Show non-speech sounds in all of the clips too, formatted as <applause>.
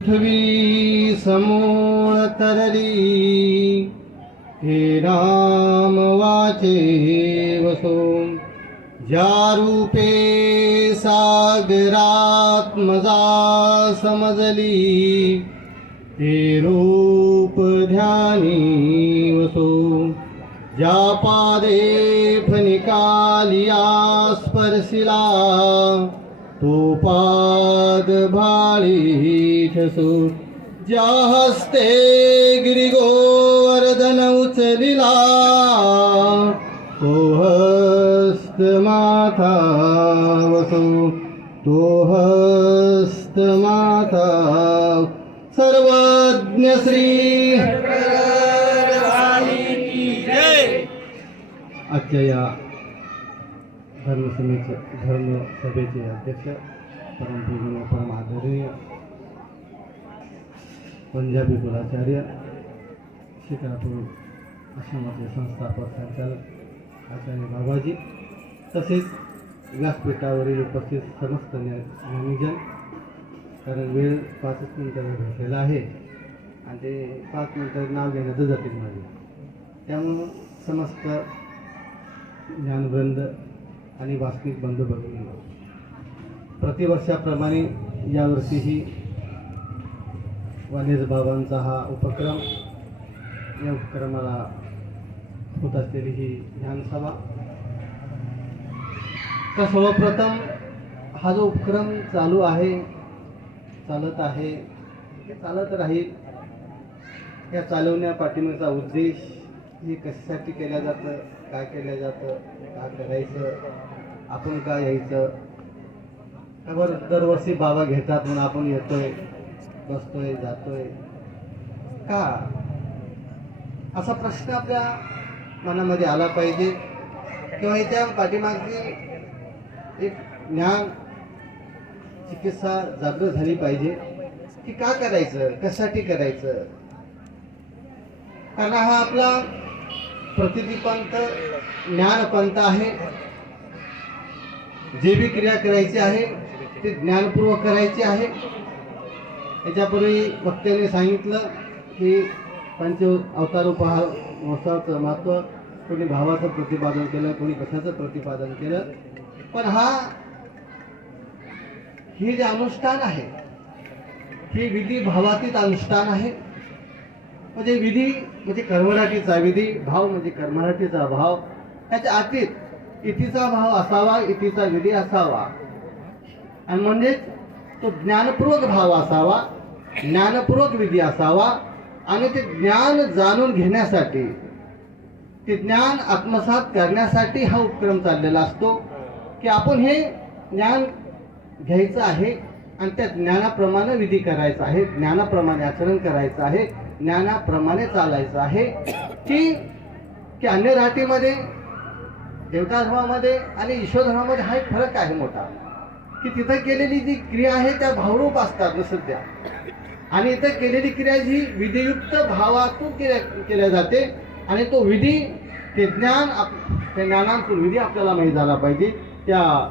पृथ्वी समूळ तरली. हे राम वाचे वसो. ज्या रूपे सागरात मजा समजली ते रूप ध्यानी वसो. ज्या पादे फनिकालिया स्पर्शिला तो पाद भाळी ठसो ज्या हस्ते गिरिगोवर्धन उचलिला तो हस्त माथा वसो. तो हस्त माथा सर्वज्ञ श्री. आजच्या या धर्मसभेचे धर्मसभेचे अध्यक्ष. परमपूजनीय परम आदरणीय पंजाबी कुलाचार्य शिकापूर आश्रमाचे संस्थापक संचालक आचार्य बाबाजी तसेच व्यासपीठावरील उपस्थित समस्त ज्ञा- ज्ञानीजन कारण वेळ पाचच मिनटं भेटलेला आहे आणि ते पाच मिनटं नाव घेण्याचं जातील माझे. त्यामुळं समस्त ज्ञानवृंद आणि वास्तविक बंधू भगिनी प्रतिवर्षाप्रमाणे यावर्षीही वाणिज बाबांचा हा उपक्रम या उपक्रमाला होत असलेली ही ज्ञानसभा तर सर्वप्रथम हा जो उपक्रम चालू आहे चालत आहे हे चालत राहील. या चालवण्या पाठीमागचा उद्देश हे कशासाठी केल्या जातं काय केलं जातं काय करायचं आपण काय यायचं का दरवर्षी बाबा घेतात म्हणून आपण येतोय बसतोय जातोय. का? असा प्रश्न आपल्या मनामध्ये आला पाहिजे. किंवा याच्या पाठीमागची एक ज्ञान चिकित्सा जागृत झाली पाहिजे. की का करायचं? कशासाठी करायचं? कारण हा आपला प्रतितीपंथ ज्ञानपंथ आहे. जे बी क्रिया करायची आहे ते ज्ञानपूर्वक करायची आहे. याच्यापूर्वी वक्त्याने सांगितलं की पंच अवतार उपहार महोत्सवाचं महत्त्व कोणी भावाचं प्रतिपादन केलं कोणी कशाचं प्रतिपादन केलं. पण हा हे जे अनुष्ठान आहे हे विधी भावातीत अनुष्ठान आहे. म्हणजे विधी म्हणजे कर्मराटीचा विधी भाव म्हणजे कर्मराटीचा भाव. त्याच्या आतीत इतीचा भाव असावा इतीचा विधी असावा. आणि म्हणजेच तो ज्ञानपूर्वक भाव असावा ज्ञानपूर्वक विधी असावा आणि ते ज्ञान जाणून घेण्यासाठी ते ज्ञान आत्मसात करण्यासाठी हा उपक्रम चाललेला असतो की आपण हे ज्ञान घ्यायचं आहे आणि त्या ज्ञानाप्रमाणे विधी करायचा आहे ज्ञानाप्रमाणे आचरण करायचं आहे ज्ञानाप्रमाणे चालायचं आहे. की की अन्य राहतीमध्ये देवता धर्मामध्ये आणि ईश्वर धर्मामध्ये हा एक फरक आहे मोठा. की तिथं केलेली जी क्रिया आहे त्या भावरूप असतात सध्या. आणि इथं केलेली क्रिया जी विधियुक्त भावातून केल्या केल्या जाते. आणि तो विधी ते ज्ञान आप त्या ज्ञानांतून विधी आपल्याला माहीत झाला पाहिजे. त्या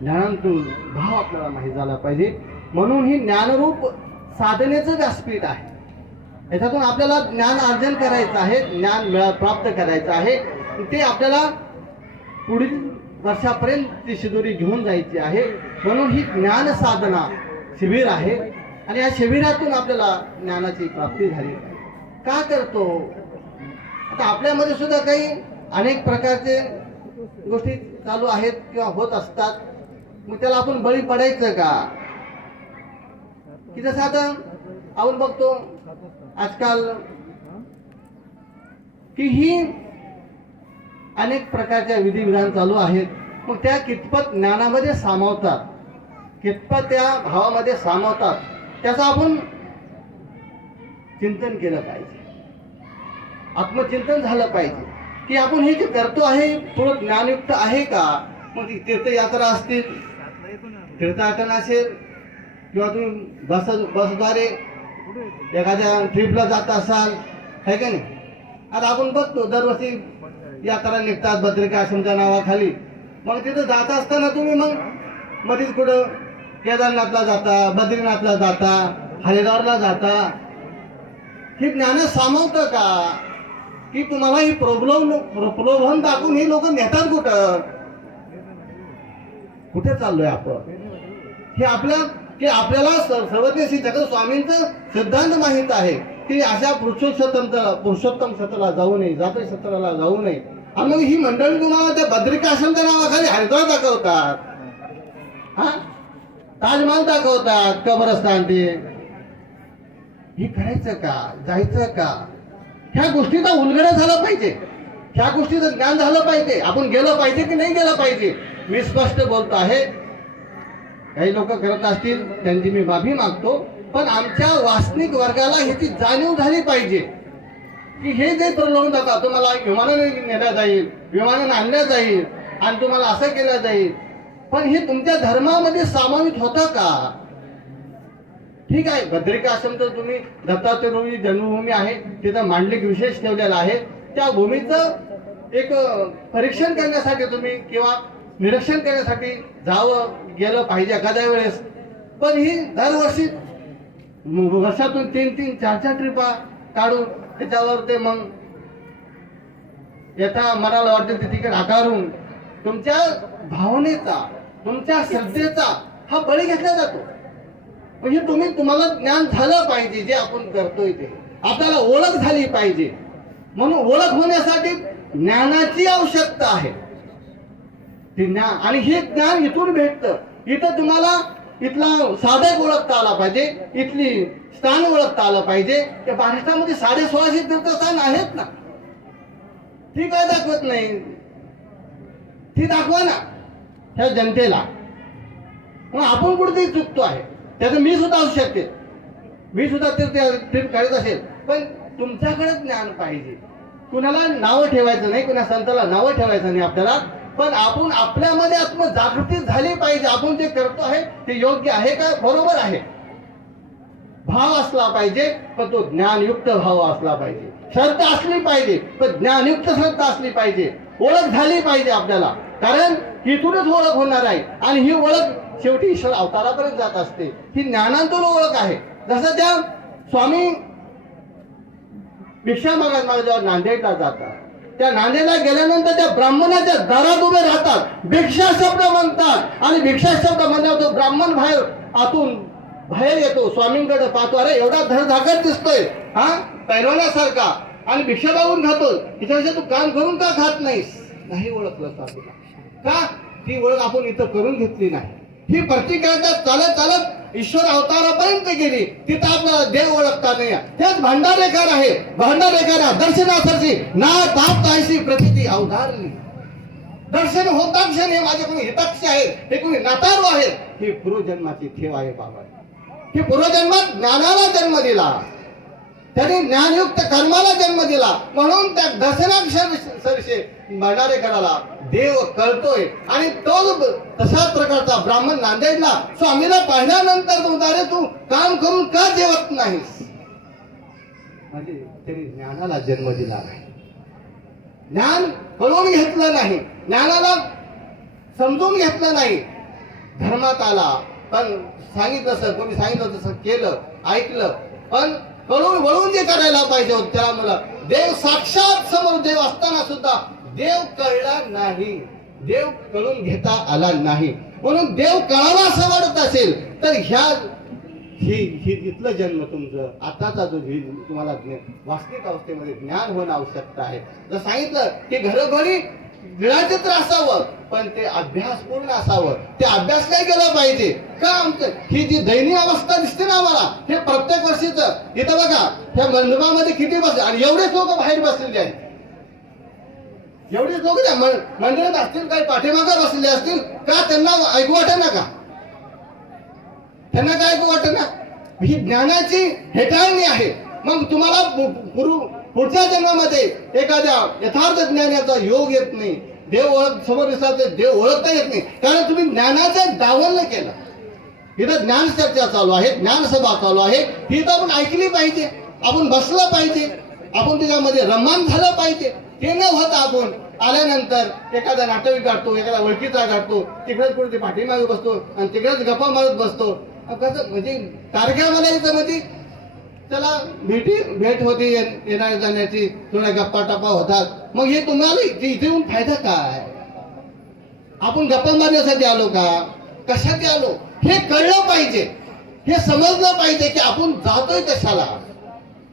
ज्ञानांतून भाव आपल्याला माहीत झाला पाहिजे. म्हणून ही ज्ञानरूप साधनेचं व्यासपीठ आहे. याच्यातून आपल्याला ज्ञान अर्जन करायचं आहे ज्ञान मिळा प्राप्त करायचं आहे. ते आपल्याला पुढील वर्षापर्यंत ती शिदोरी घेऊन जायची आहे. म्हणून ही ज्ञान साधना शिबिर आहे. आणि या शिबिरातून आपल्याला ज्ञानाची प्राप्ती झाली. का करतो? आता आपल्यामध्ये सुद्धा काही अनेक प्रकारचे गोष्टी चालू आहेत किंवा होत असतात. मग त्याला आपण बळी पडायचं का? की जसं आता आपण बघतो आजकाल की ही अनेक प्रकारच्या विधिविधान चालू आहेत. मग त्या कितपत ज्ञानामध्ये सामावतात? कितपत त्या भावामध्ये सामावतात? त्याचं आपण चिंतन केलं पाहिजे. आत्मचिंतन झालं पाहिजे. की आपण हे जे करतो आहे थोडं ज्ञानयुक्त आहे का? मग ती तीर्थयात्रा असतील तीर्थाटन असेल किंवा तुम्ही बस बसद्वारे एखाद्या ट्रिपला जात असाल है का नाही? आता आपण बघतो दरवर्षी यात्रा निघतात भद्रिका आश्रमच्या नावाखाली. मग तिथं जात असताना तुम्ही मग मध्येच कुठं केदारनाथला जाता बद्रीनाथला जाता हरिद्वारला जाता? ही ज्ञान सामावतं का? की तुम्हाला ही प्रलोभन प्रलोभन दाखवून ही लोक नेतात कुठं? कुठे चाललोय आपण? हे आपल्या की आपल्याला स- सर्वज्ञ जगत स्वामींचं सिद्धांत माहीत आहे. की अशा पुरुषोत्तम पुरुषोत्तम क्षेत्राला जाऊ नये जात क्षेत्राला जाऊ नये. आणि मग ही मंडळी तुम्हाला त्या बद्रिकाश्रमच्या नावाखाली हरिद्वार दाखवतात. हा? ताजमहल दाखवतात कबरस्थान ते हे करायचं का? जायचं का? ह्या गोष्टीचा उलगडा झाला पाहिजे. ह्या गोष्टीचं ज्ञान झालं पाहिजे. आपण गेलं पाहिजे की नाही गेलं पाहिजे? मी स्पष्ट बोलतो आहे. काही लोक करत असतील त्यांची मी माफी मागतो. पण आमच्या वास्तविक वर्गाला ह्याची जाणीव झाली पाहिजे. की हे जे प्रलोभन जातात तुम्हाला विमानाने नेल्या जाईल विमानाने आणल्या जाईल आणि तुम्हाला असं केलं जाईल. पण हे तुमच्या धर्मामध्ये सामावित होतं का? ठीक आहे भद्रिका आश्रम तर तुम्ही दत्तात्रय जन्मभूमी आहे तिथं मांडलिक विशेष ठेवलेला आहे. त्या भूमीचं एक परीक्षण करण्यासाठी तुम्ही किंवा निरीक्षण करण्यासाठी जावं गेलं पाहिजे एखाद्या वेळेस. पण ही दरवर्षी वर्षातून तीन तीन चार चार ट्रिपा काढून त्याच्यावर ते मग यथा मनाला वाटेल ते तिकीट आकारून तुमच्या भावनेचा तुमच्या श्रद्धेचा हा बळी घेतला जातो. म्हणजे तुम्ही तुम्हाला ज्ञान झालं पाहिजे जे आपण करतोय ते. आपल्याला ओळख झाली पाहिजे. म्हणून ओळख होण्यासाठी ज्ञानाची आवश्यकता आहे. ते ज्ञान आणि हे ज्ञान इथून भेटतं. इथं तुम्हाला इथला साधक ओळखता आला पाहिजे इथली स्थान ओळखता आलं पाहिजे. त्या महाराष्ट्रामध्ये साडे सोळाशे तीर्थस्थान आहेत ना. ती काय दाखवत नाही. ती दाखवा ना ह्या जनतेला. मग आपण कुठेतरी चुकतो आहे. त्याचं मी सुद्धा असू शकते. मी सुद्धा ते ट्रिप असेल. पण तुमच्याकडे ज्ञान पाहिजे. कुणाला नावं ठेवायचं नाही कुणा संताला नावं ठेवायचं नाही आपल्याला. पण आपण आपल्यामध्ये आत्मजागृती झाली पाहिजे. आपण जे करतो आहे ते योग्य आहे का? बरोबर आहे. भाव असला पाहिजे पण तो ज्ञानयुक्त भाव असला पाहिजे. श्रद्धा असली पाहिजे पण ज्ञानयुक्त श्रद्धा असली पाहिजे. ओळख झाली पाहिजे आपल्याला. कारण इथूनच ओळख होणार आहे. आणि ही ओळख शेवटी ईश्वर अवतारापर्यंत जात असते. ही ज्ञानांतून ओळख आहे. जसं त्या स्वामी भिक्षा मागत मागत जेव्हा नांदेडला जातात त्या नांदेला गेल्यानंतर त्या ब्राह्मणाच्या दारात उभे राहतात. भिक्षा शब्द म्हणतात. आणि भिक्षा शब्द म्हणल्यावर तो ब्राह्मण बाहेर आतून बाहेर येतो. स्वामींकडे पाहतो अरे एवढा धडधाकट दिसतोय. हा? पैलवानासारखा आणि भिक्षा मागून खातो. तिच्यापेक्षा तू काम करून का खात नाहीस? नाही ओळखलं स्वामीला. का? ती ओळख आपण इथं करून घेतली नाही. ही प्रतिक्रिया चालत चालत ईश्वर अवतारापर्यंत गेली. तिथं आपल्याला देव ओळखता नाही. तेच भांडारेकर आहे. भांडारेकर दर्शनासाठी ना ताप तायशी प्रतिती अवधारली. दर्शन होता क्षण हे कोणी हिताक्ष आहेत. हे कोणी नातारू आहेत. ही पूर्वजन्माची ठेव आहे बाबा. ही पूर्वजन्मात ज्ञानाला जन्म दिला. त्यांनी ज्ञानयुक्त कर्माला जन्म दिला. म्हणून त्या दर्शनाक्षरशे भंडारेकराला देव कळतोय. आणि तो तशाच प्रकारचा ब्राह्मण नांदेडला स्वामीला पाहिल्यानंतर उदारे अरे तू काम करून का जेवत नाहीस? म्हणजे त्यांनी ज्ञानाला जन्म दिला नाही. ज्ञान कळून घेतलं नाही. ज्ञानाला समजून घेतलं नाही. धर्मात आला. पण सांगितलं सर कोणी सांगितलं तसं केलं ऐकलं. पण कळून वळून जे करायला पाहिजे होत त्या मला देव साक्षात समोर देव असताना सुद्धा देव कळला नाही. देव कळून घेता आला नाही. म्हणून देव कळावा असं वाटत असेल तर ह्या ही ही इथलं जन्म तुमचं. आताचा जो ही तुम्हाला वास्तविक अवस्थेमध्ये ज्ञान होणं आवश्यकता आहे. जर सांगितलं की घरोघरी निराचित्र असावं पण ते अभ्यास पूर्ण असावं. ते अभ्यास काय केला पाहिजे. का आमचं? ही जी दयनीय अवस्था दिसते ना आम्हाला हे प्रत्येक वर्षीच. इथं बघा त्या मंडपामध्ये किती बस आणि एवढेच लोक बाहेर बसलेले आहेत. एवढेच लोक त्या मंडळात असतील काही पाठीमागा बसलेले असतील का त्यांना ऐकू वाटे ना का? त्यांना काय ऐकू वाटत ना ही ज्ञानाची हेटाळणी आहे. मग तुम्हाला गुरु पुढच्या जन्मामध्ये एखाद्या यथार्थ ज्ञानाचा योग येत नाही. देव ओळख समोर दिसतात ते देव ओळखता येत नाही. कारण तुम्ही ज्ञानाचा डावलनं केलं. इथं ज्ञान चर्चा चालू आहे ज्ञान सभा चालू आहे. ही तर आपण ऐकली पाहिजे. आपण बसलं पाहिजे. आपण त्याच्यामध्ये रममान झालं पाहिजे. ते न होता आपण आल्यानंतर एखादा नाटक काढतो एखादा ओळखीचा काढतो तिकडेच कुठे पाठीमागे बसतो आणि तिकडेच गप्पा मारत बसतो. कसं म्हणजे तारख्या म्हणायचं म्हणजे त्याला भेटी भेट होती येणाऱ्या येण्या जाण्याची. थोड्या गप्पा टप्पा होतात. मग हे तुम्हाला इथे इथे येऊन फायदा काय? आपण गप्पा मारण्यासाठी आलो का? कशासाठी आलो? हे कळलं पाहिजे. हे समजलं पाहिजे की आपण जातोय कशाला.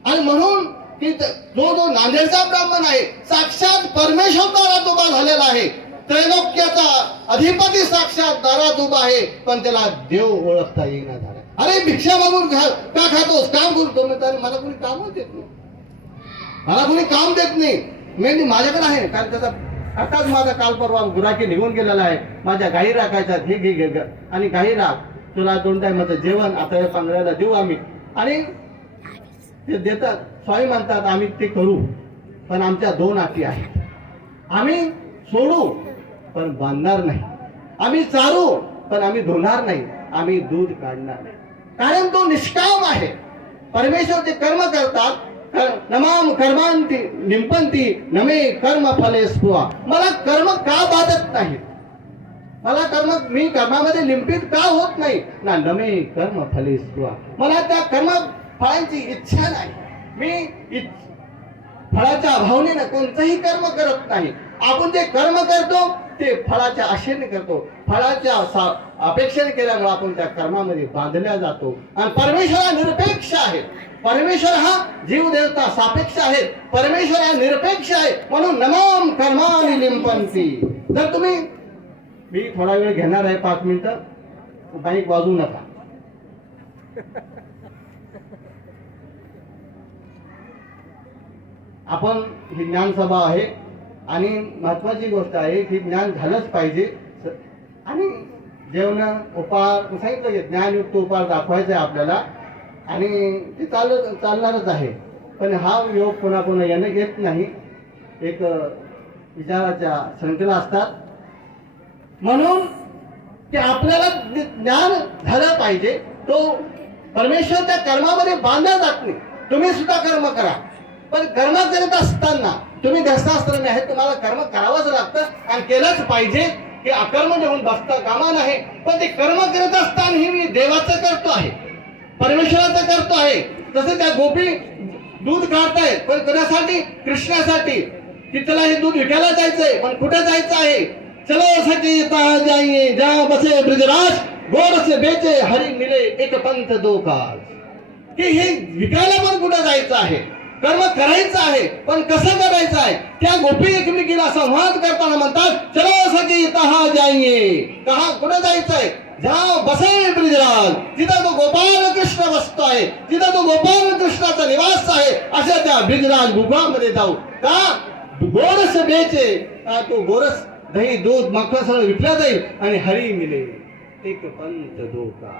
आणि म्हणून की जो जो नांदेडचा ब्राह्मण आहे साक्षात परमेश्वर उभा झालेला आहे. त्रैलोक्याचा अधिपती साक्षात दारात उभा आहे. पण त्याला देव ओळखता येईना अरे भिक्षा मागून खा का खातोस? काम करतो मी तर मला कोणी कामच देत नाही. मला कोणी काम देत नाही. मेंढी माझ्याकडे आहे. कारण त्याचा आताच माझा काल परवा गुराखी निघून गेलेला आहे. माझ्या गाई राखायच्या हे घे घे आणि गाई राख. तुला दोन टायमाचं जेवण आता या पांढऱ्याला देऊ आम्ही. आणि ते देतात. स्वामी म्हणतात आम्ही ते करू. पण आमच्या दोन अटी आहेत. आम्ही सोडू पण बांधणार नाही. आम्ही चारू पण आम्ही धुणार नाही. आम्ही दूध काढणार नाही. कारण तो निष्काम आहे. परमेश्वर ते कर्म करतात नमाम कर्मांती लिंपंती नमे कर्म फले स्पुआ मला कर्म का बाधत नाही? मला कर्म मी कर्मामध्ये लिंपित का होत नाही? ना नमे कर्म फले स्पुआ मला त्या कर्म फळांची इच्छा नाही. मी इच्छ- फळाच्या भावनेनं कोणतंही कर्म करत नाही. आपण जे कर्म करतो ते फळाच्या आशेने करतो. फळाच्या सा- अपेक्षेने केल्यामुळे आपण त्या कर्मामध्ये बांधल्या जातो. आणि परमेश्वर हा निरपेक्ष आहे. परमेश्वर हा जीव देवता सापेक्ष आहे. परमेश्वर हा निरपेक्ष आहे. म्हणून नमाम कर्माने लिंपंती जर तुम्ही मी थोडा वेळ घेणार आहे पाच मिनिटं. बाईक वाजू नका. आपण ही ज्ञानसभा आहे. आणि महत्वाची गोष्ट आहे की ज्ञान झालंच पाहिजे. स- आणि जेवण उपहार सांगितलं की ज्ञानयुक्त उपहार दाखवायचा आहे आपल्याला. आणि ते चाल चालणारच आहे. पण हा योग पुन्हा पुन्हा येणं येत नाही. एक विचाराच्या संख्येला असतात. म्हणून की आपल्याला ज्ञान झालं पाहिजे. तो परमेश्वर त्या कर्मामध्ये बांधला जात नाही. तुम्ही सुद्धा कर्म करा. पण कर्म करत असताना तुम्ही दस्तास्त्र आहे तुम्हाला कर्म करावंच लागतं आणि केलंच पाहिजे की अकर्म घेऊन बसता कामा नाही. पण ते कर्म करत असताना मी देवाचं करतो आहे परमेश्वराचं करतो आहे. तसं त्या गोपी दूध काढतायत पण कोणासाठी? कृष्णासाठी. की तिला हे दूध विकायला जायचंय पण कुठे जायचं आहे? चलो सखी कहा जाइए बसे ब्रजराज गोर से बेचे हरी मिले एक पंथ दो काज. की हे विकायला पण कुठं जायचं आहे? कर्म करायचं आहे पण कसं करायचं आहे? त्या गोपी एकमेकीला संवाद करताना म्हणतात चलो सखी कहा जाईये. कहा कुठं जायचं आहे ज्या बसे ब्रिजराज. तिथं तो गोपाल कृष्ण बसतो आहे तिथं तो गोपाल कृष्णाचा निवास आहे अशा त्या ब्रिजराज गुफामध्ये जाऊ. का? गोरस बेचे. तो गोरस? दही दूध मक्का सगळं विकला जाईल आणि हरी मिले एक पंत दो का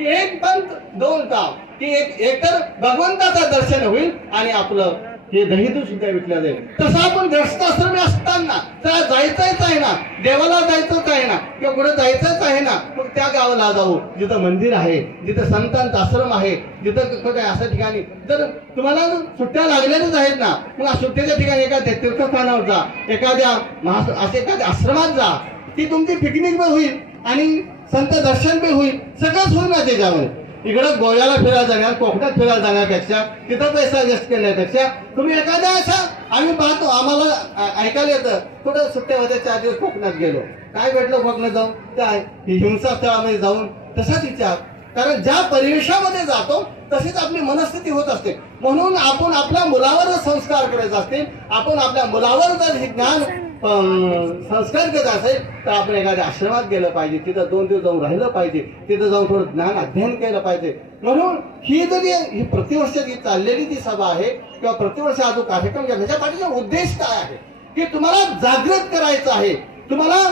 एक पंत दोन काम की एक एकतर भगवंताचं दर्शन होईल आणि आपलं हे दही सुद्धा विकलं जाईल तसं आपण ग्रस्ताश्रमी असताना त्याला जायचंच आहे ना? देवाला जायचंच आहे ना? किंवा कुठे जायचंच आहे ना? मग त्या गावाला जाऊ. जिथं मंदिर आहे जिथं संतांचा आश्रम आहे जिथं कुठे अशा ठिकाणी. जर तुम्हाला सुट्ट्या लागलेल्याच आहेत ना मग सुट्ट्याच्या ठिकाणी एखाद्या तीर्थस्थानावर जा. एखाद्या महा असे एखाद्या आश्रमात जा. ती तुमची पिकनिक पण होईल आणि संत दर्शन पण होईल. सगळंच होईल ना त्याच्यावर इकडं गोव्याला फिरायला जाणार कोकणात फिरायला जाण्यापेक्षा तिथं पैसा वेस्ट करण्यापेक्षा तुम्ही एखाद्या अशा आम्ही पाहतो आम्हाला ऐकायला येतं थोडं सुट्ट्या होत्या चार दिवस कोकणात गेलो. काय भेटलं कोकणात जाऊन? त्या हिंसा स्थळामध्ये जाऊन तसाच विचार. कारण ज्या परिवेशामध्ये जातो तशीच आपली मनस्थिती होत असते. म्हणून आपण आपल्या मुलावर जर संस्कार करायचे असतील आपण आपल्या मुलावर जर हे ज्ञान संस्कार करत असेल तर आपण एखाद्या आश्रमात गेलं पाहिजे तिथं दोन दिवस जाऊन राहिलं पाहिजे तिथं जाऊन थोडं ज्ञान अध्ययन केलं पाहिजे. म्हणून ही जरी ही प्रतिवर्ष जी चाललेली जी सभा आहे किंवा प्रतिवर्ष हा जो कार्यक्रम घ्या ह्याच्या पाठीचा उद्देश काय आहे? की तुम्हाला जागृत करायचं आहे तुम्हाला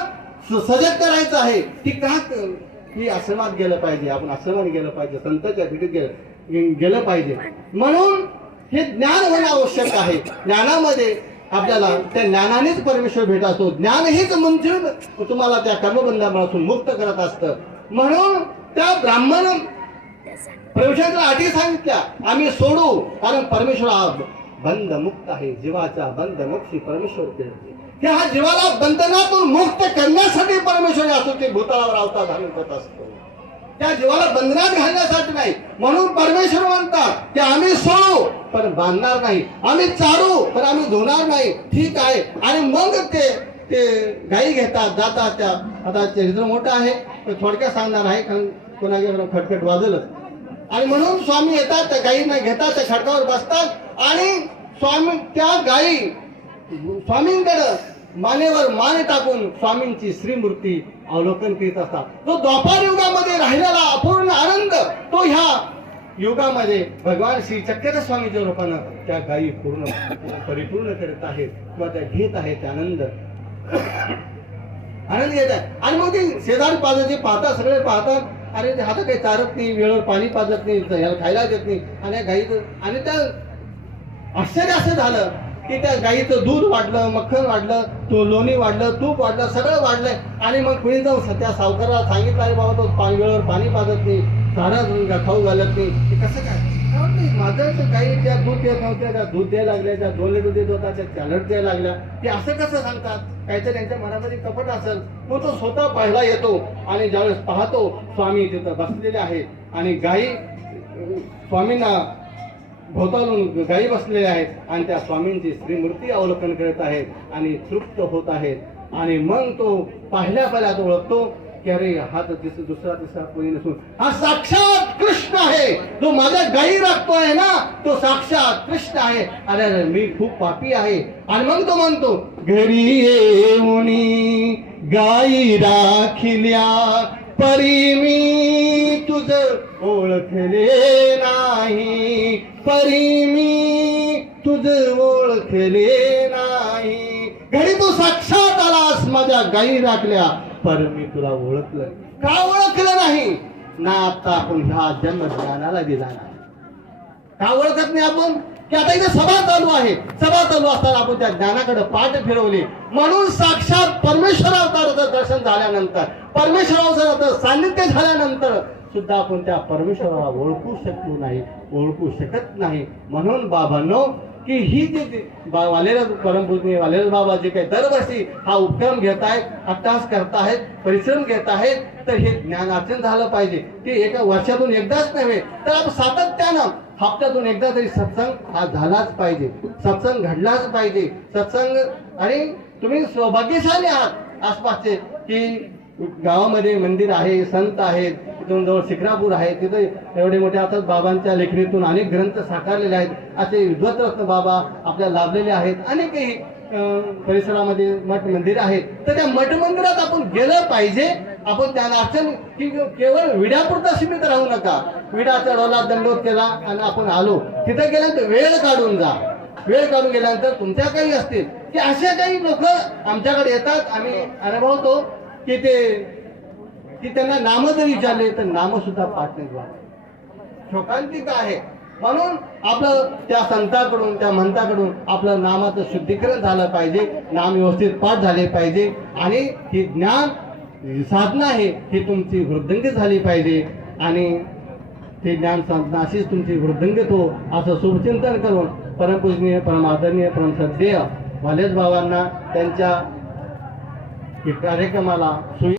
स- सजग करायचं आहे. की का ही की आश्रमात गेलं पाहिजे आपण आश्रमात गेलं पाहिजे संतांच्या भेटीत गेलं गेलं पाहिजे. म्हणून हे ज्ञान होणं आवश्यक आहे. ज्ञानामध्ये आपल्याला त्या ज्ञानानेच परमेश्वर भेट असतो ज्ञान हेच म्हणजे तुम्हाला त्या कर्मबंधापासून मुक्त करत असतं. म्हणून त्या ब्राह्मण परमेश्वराच्या अटी सांगितल्या आम्ही सोडू कारण परमेश्वर हा बंध मुक्त आहे. जीवाचा बंध मुक्ती परमेश्वर देते. की हा जीवाला बंधनातून मुक्त करण्यासाठी परमेश्वर असतो ते भूतळावर अवतार धारण करत असतो. त्या जीवाला बंधनात घालण्यासाठी नाही. म्हणून परमेश्वर म्हणतात की आम्ही सोडू पण बांधणार नाही. आम्ही चारू पण आम्ही धुणार नाही. ठीक आहे. आणि मग ते ते गाई घेतात जातात त्या. आता चरित्र मोठं आहे पण थोडक्यात सांगणार आहे कारण कोणाच्या खटखट वाजलच. आणि म्हणून स्वामी येतात त्या गाईंना घेतात त्या खडकावर बसतात. आणि स्वामी त्या गाई स्वामींकडं मानेवर माने टाकून स्वामींची श्रीमूर्ती अवलोकन करीत असतात. तो द्वापार युगामध्ये राहिलेला अपूर्ण आनंद तो ह्या युगामध्ये भगवान श्री चक्रधर स्वामीच्या रूपानं त्या गायी पूर्ण <coughs> परिपूर्ण करत आहेत किंवा त्या घेत आहेत आनंद. <coughs> आनंद घेत आहे आणि मग ते शेजारी पाजाचे पाहतात सगळे पाहतात अरे ते हातात काही चारत नाही वेळेवर पाणी पाजत नाही याला खायला देत नाही. आणि गाई गाईचं आणि त्या आश्चर्य असं झालं. की त्या गाईचं दूध वाढलं मक्खन वाढलं तो लोणी वाढलं तूप वाढलं सगळं वाढलंय. आणि मग कुणी जाऊन त्या सावकाराला सांगितलं आहे बाबा तो पाणी वेळेवर पाणी पाजत नाही चारा खाऊ घालत नाही. ते कसं काय? माझं काही गाई ज्या दूध देत नव्हत्या त्या दूध द्यायला लागल्या त्या दोन लिटर देत होता त्या चालत द्यायला लागल्या. ते असं कसं सांगतात? काहीतरी त्यांच्या मनामध्ये कपट असेल. मग तो स्वतः पाहायला येतो आणि ज्यावेळेस पाहतो स्वामी तिथं बसलेले आहे. आणि गाई स्वामींना भोवतालून गायी बसलेल्या आहेत आणि त्या स्वामींची श्रीमूर्ती अवलोकन करत आहेत आणि तृप्त होत आहेत. आणि मग तो पाहिल्या पहिल्या तो ओळखतो की अरे हा तर दिस दुसरा तिसरा कोणी नसून हा साक्षात कृष्ण आहे. जो माझ्या गायी राखतोय ना तो साक्षात कृष्ण आहे. अरे अरे मी खूप पापी आहे. आणि मग तो म्हणतो घरी येऊन गायी राखिल्या परी मी तुझ ओळखले नाही. परी मी तुझ ओळखले नाही. घरी तू साक्षात आलास माझ्या गायी राखल्या पर मी तुला ओळखलं का ओळखलं नाही? ना आता आपण ह्या जन्म ज्ञानाला दिला नाही. का ओळखत नाही आपण? की आता इथे सभा चालू आहे. सभा चालू असताना आपण त्या ज्ञानाकडे पाठ फिरवली. म्हणून साक्षात परमेश्वरावताराचं दर्शन झाल्यानंतर परमेश्वरावताराचं सान्निध्य झाल्यानंतर सुद्धा आपण त्या परमेश्वराला ओळखू शकलो नाही ओळखू शकत नाही. म्हणून बाबांनो की ही जी वालेला बा- वालेला बाबा जे काही दरवर्षी हा उपक्रम घेत आहेत अट्टास करतायत परिश्रम घेत आहेत तर हे ज्ञान अर्चन झालं पाहिजे. ते एका वर्षातून एकदाच नव्हे तर आपण सातत्यानं हप्त्यातून एकदा तरी सत्संग हा झालाच पाहिजे. सत्संग घडलाच पाहिजे. सत्संग आणि तुम्ही सौभाग्यशाली आहात. आसपासचे की गावामध्ये मंदिर आहे संत आहेत तिथून जवळ शिक्रापूर आहे तिथे एवढे मोठे आता बाबांच्या लेखणीतून अनेक ग्रंथ साकारलेले आहेत. असे विद्वतरत्न बाबा आपल्याला लाभलेले आहेत. अनेकही परिसरामध्ये मठ मंदिर आहेत तर त्या मठ मंदिरात आपण गेलं पाहिजे. आपण त्याला अडचण की केवळ विड्यापुरता सीमित राहू नका. विडा चढवला दंडोत केला आणि आपण आलो. तिथे गेल्यानंतर वेळ काढून जा. वेळ काढून गेल्यानंतर तुमच्या काही असतील. की अशा काही लोक आमच्याकडे येतात. आम्ही अनुभवतो की ते की त्यांना नाम जर विचारले तर नाम सुद्धा पाठ नाही शोकांतिका आहे. म्हणून आपलं त्या संताकडून त्या मंताकडून आपलं नामाचं शुद्धीकरण झालं पाहिजे नाम व्यवस्थित पाठ झाले पाहिजे आणि ही ज्ञान साधना आहे ही तुमची वृद्धंगी झाली पाहिजे आणि ते ज्ञान साधना अशीच तुमची वृद्धंगत हो असं शुभचिंतन करून परमपूजनीय परमादरणीय परमश्रद्धेय वालेज भावांना त्यांच्या कार्यक्रमाला सुई